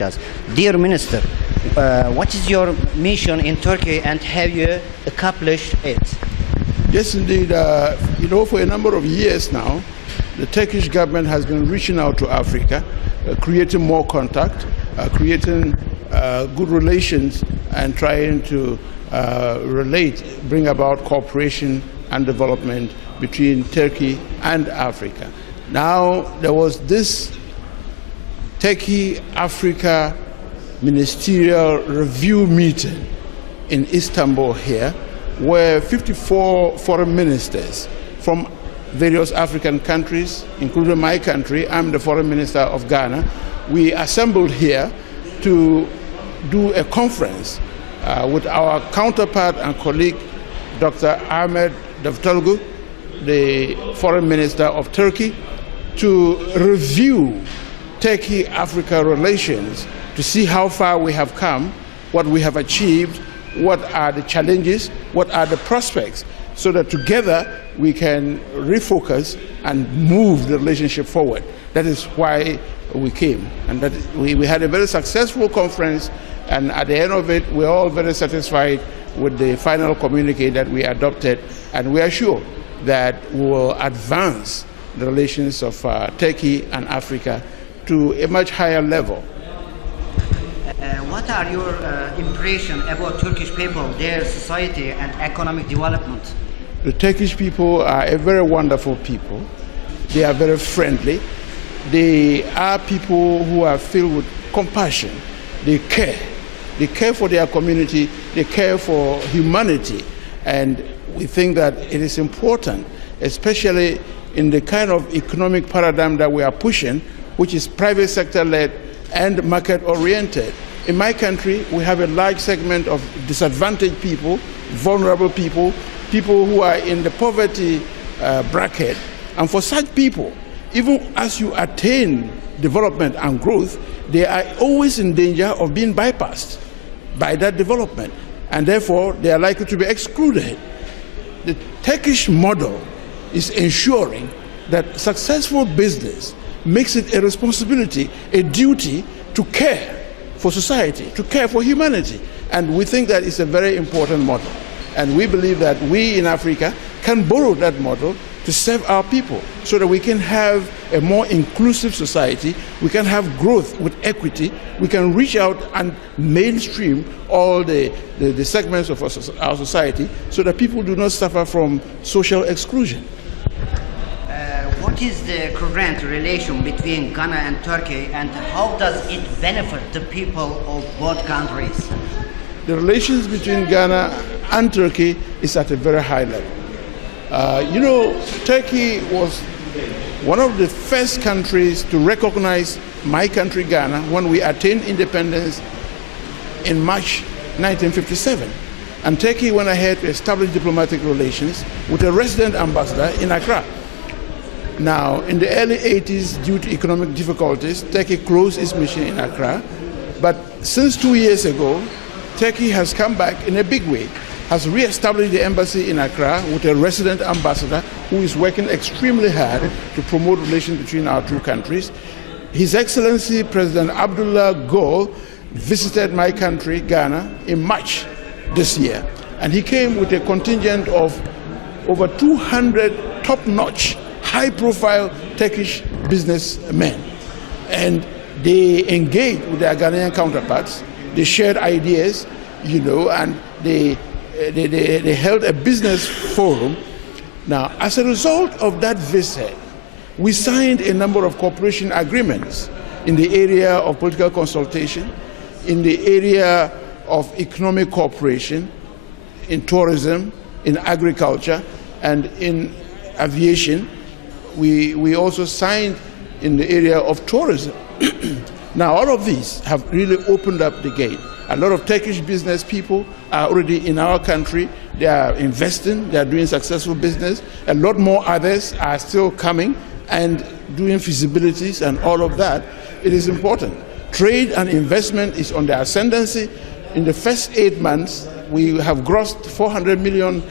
Yes. Dear Minister, what is your mission in Turkey and have you accomplished it? Yes, indeed. For a number of years now, the Turkish government has been reaching out to Africa, creating more contact, creating good relations, and trying to bring about cooperation and development between Turkey and Africa. Now, there was this Turkey-Africa ministerial review meeting in Istanbul here, where 54 foreign ministers from various African countries, including my country, I'm the foreign minister of Ghana, we assembled here to do a conference with our counterpart and colleague, Dr. Ahmed Davutoglu, the foreign minister of Turkey, to review Turkey-Africa relations to see how far we have come, what we have achieved, what are the challenges, what are the prospects, so that together we can refocus and move the relationship forward. That is why we came. And that we had a very successful conference, and at the end of it, we're all very satisfied with the final communique that we adopted, and we are sure that we will advance the relations of Turkey and Africa to a much higher level. What are your impressions about Turkish people, their society and economic development? The Turkish people are a very wonderful people. They are very friendly. They are people who are filled with compassion. They care. They care for their community. They care for humanity. And we think that it is important, especially in the kind of economic paradigm that we are pushing, which is private sector-led and market-oriented. In my country, we have a large segment of disadvantaged people, vulnerable people, people who are in the poverty bracket. And for such people, even as you attain development and growth, they are always in danger of being bypassed by that development. And therefore, they are likely to be excluded. The Turkish model is ensuring that successful business makes it a responsibility, a duty to care for society, to care for humanity. And we think that it's a very important model. And we believe that we in Africa can borrow that model to serve our people so that we can have a more inclusive society, we can have growth with equity, we can reach out and mainstream all the segments of our society so that people do not suffer from social exclusion. What is the current relation between Ghana and Turkey, and how does it benefit the people of both countries? The relations between Ghana and Turkey is at a very high level. Turkey was one of the first countries to recognize my country, Ghana, when we attained independence in March 1957. And Turkey went ahead to establish diplomatic relations with a resident ambassador in Accra. Now, in the early 80s, due to economic difficulties, Turkey closed its mission in Accra. But since 2 years ago, Turkey has come back in a big way, has re-established the embassy in Accra with a resident ambassador who is working extremely hard to promote relations between our two countries. His Excellency President Abdullah Gol visited my country, Ghana, in March this year. And he came with a contingent of over 200 top-notch, high-profile Turkish businessmen. And they engaged with their Ghanaian counterparts. They shared ideas, and they held a business forum. Now, as a result of that visit, we signed a number of cooperation agreements in the area of political consultation, in the area of economic cooperation, in tourism, in agriculture, and in aviation. We also signed in the area of tourism. Now, all of these have really opened up the gate. A lot of Turkish business people are already in our country. They are investing, they are doing successful business. A lot more others are still coming and doing feasibilities and all of that. It is important. Trade and investment is on the ascendancy. In the first 8 months, we have grossed $400 million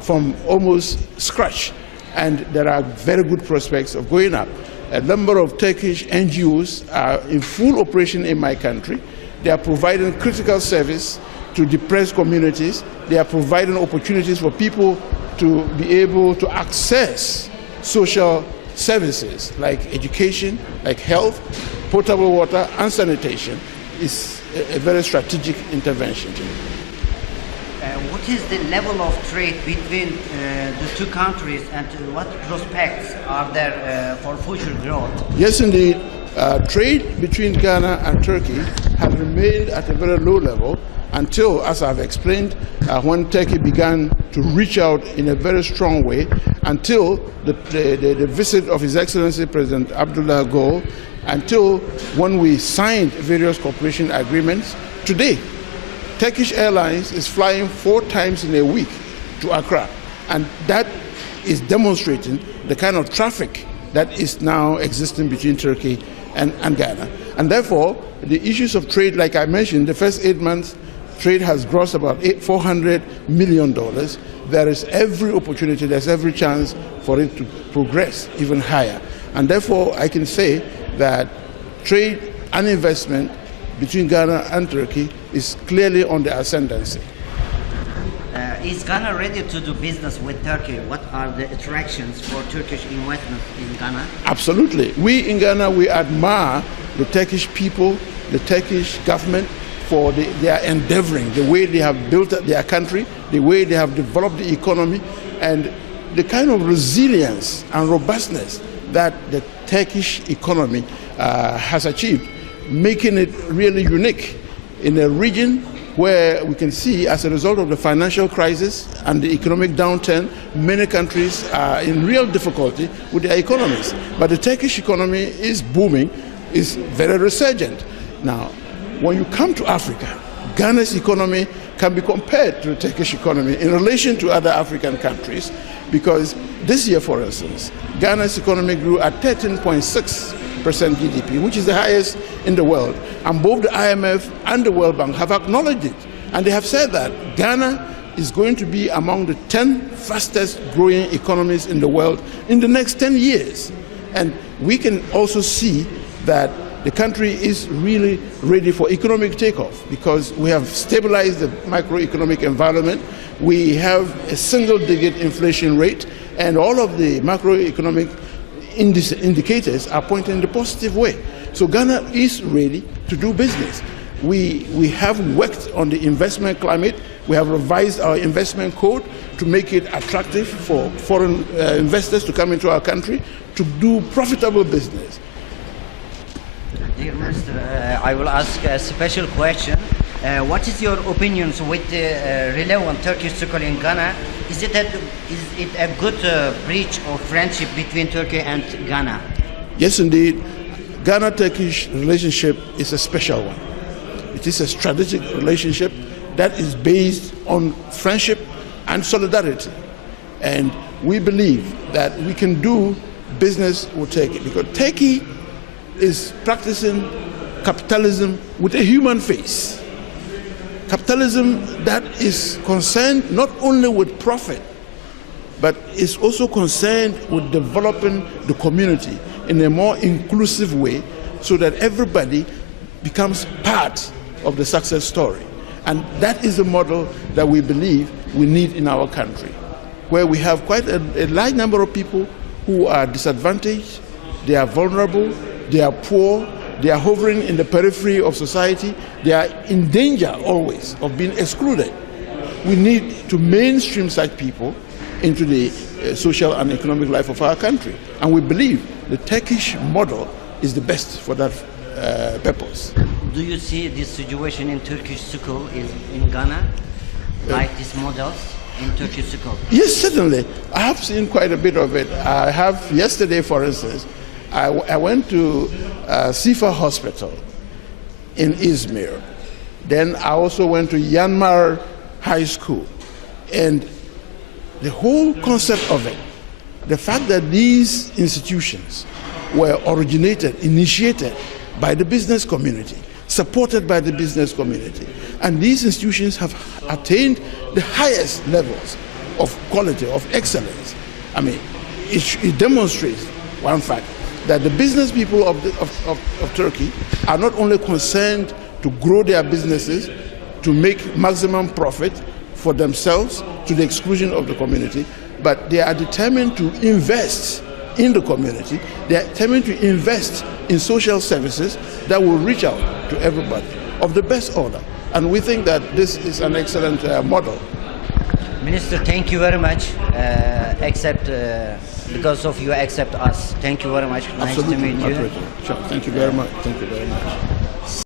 from almost scratch. And there are very good prospects of going up. A number of Turkish NGOs are in full operation in my country. They are providing critical service to depressed communities. They are providing opportunities for people to be able to access social services like education, like health, potable water, and sanitation. Is a very strategic intervention. What is the level of trade between the two countries, and what prospects are there for future growth? Yes, indeed. Trade between Ghana and Turkey has remained at a very low level until, as I've explained, when Turkey began to reach out in a very strong way, until the visit of His Excellency President Abdullah Gül, until when we signed various cooperation agreements. Today, Turkish Airlines is flying 4 times in a week to Accra, and that is demonstrating the kind of traffic that is now existing between Turkey and Ghana. And therefore, the issues of trade, like I mentioned, the first 8 months, trade has grossed about $400 million. There is every opportunity, there's every chance for it to progress even higher. And therefore, I can say that trade and investment between Ghana and Turkey is clearly on the ascendancy. Is Ghana ready to do business with Turkey? What are the attractions for Turkish investment in Ghana? Absolutely. We in Ghana, we admire the Turkish people, the Turkish government for their endeavoring, the way they have built their country, the way they have developed the economy, and the kind of resilience and robustness that the Turkish economy has achieved, making it really unique in a region where we can see, as a result of the financial crisis and the economic downturn, many countries are in real difficulty with their economies. But the Turkish economy is booming, is very resurgent. Now, when you come to Africa, Ghana's economy can be compared to the Turkish economy in relation to other African countries, because this year, for instance, Ghana's economy grew at 13.6% GDP, which is the highest in the world. And both the IMF and the World Bank have acknowledged it. And they have said that Ghana is going to be among the 10 fastest growing economies in the world in the next 10 years. And we can also see that the country is really ready for economic takeoff, because we have stabilized the macroeconomic environment. We have a single-digit inflation rate, and all of the macroeconomic indicators are pointing in the positive way. So Ghana is ready to do business. We have worked on the investment climate. We have revised our investment code to make it attractive for foreign investors to come into our country to do profitable business. Dear Minister, I will ask a special question. What is your opinions with the relevant Turkish-Cypriot in Ghana? Is it a good breach of friendship between Turkey and Ghana? Yes, indeed. Ghana-Turkish relationship is a special one. It is a strategic relationship that is based on friendship and solidarity. And we believe that we can do business with Turkey, because Turkey is practicing capitalism with a human face. Capitalism that is concerned not only with profit, but is also concerned with developing the community in a more inclusive way, so that everybody becomes part of the success story. And that is the model that we believe we need in our country, where we have quite a large number of people who are disadvantaged, they are vulnerable, they are poor, they are hovering in the periphery of society, they are in danger always of being excluded. We need to mainstream such people into the social and economic life of our country. And we believe the Turkish model is the best for that purpose. Do you see this situation in Turkish school in Ghana, like these models in Turkish school? Yes, certainly. I have seen quite a bit of it. I have, yesterday, for instance, I went to Sifa Hospital in Izmir. Then I also went to Yanmar High School. And the whole concept of it, the fact that these institutions were initiated by the business community, supported by the business community, and these institutions have attained the highest levels of quality, of excellence. I mean, it demonstrates one fact, that the business people of Turkey are not only concerned to grow their businesses, to make maximum profit for themselves to the exclusion of the community, but they are determined to invest in the community. They are determined to invest in social services that will reach out to everybody of the best order. And we think that this is an excellent model. Minister, thank you very much. Because of you accept us. Thank you very much. Nice Absolutely, to meet you. my pleasure. Sure. Thank you very much. Thank you very much.